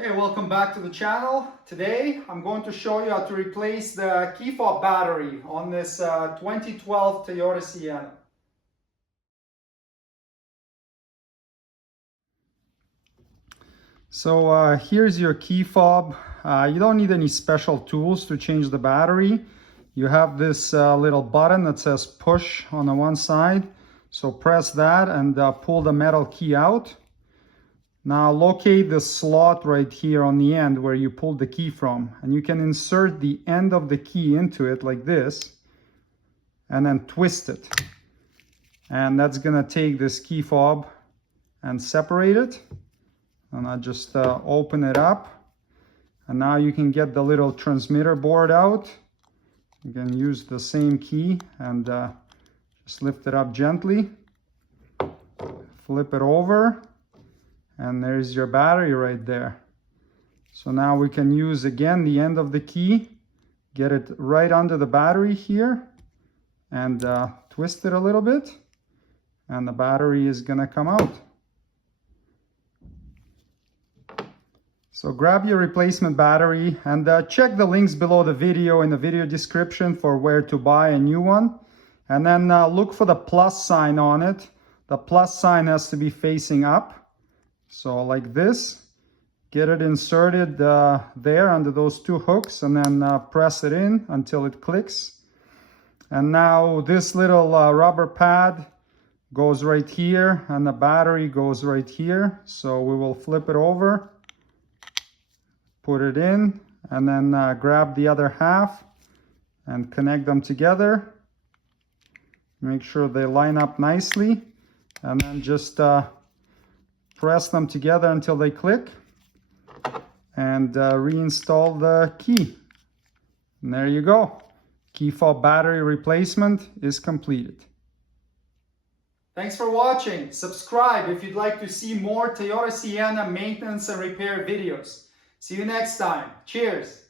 Hey, welcome back to the channel. Today I'm going to show you how to replace the key fob battery on this 2012 Toyota Sienna. So here's your key fob. You don't need any special tools to change the battery. You have this little button that says push on the one side. So press that and pull the metal key out. Now locate the slot right here on the end where you pulled the key from, and you can insert the end of the key into it like this and then twist it, and that's gonna take this key fob and separate it. And I just open it up, and now you can get the little transmitter board out. You can use the same key and just lift it up gently, flip it over, and there's your battery right there. So now we can use again the end of the key, get it right under the battery here, and twist it a little bit, and the battery is gonna come out. So grab your replacement battery and check the links below the video in the video description for where to buy a new one. And then look for the plus sign on it. The plus sign has to be facing up. So like this, get it inserted there under those two hooks, and then press it in until it clicks. And now this little rubber pad goes right here, and the battery goes right here. So we will flip it over, put it in, and then grab the other half and connect them together. Make sure they line up nicely, and then just press them together until they click, and reinstall the key. And there you go. Key fob battery replacement is completed. Thanks for watching. Subscribe if you'd like to see more Toyota Sienna maintenance and repair videos. See you next time. Cheers.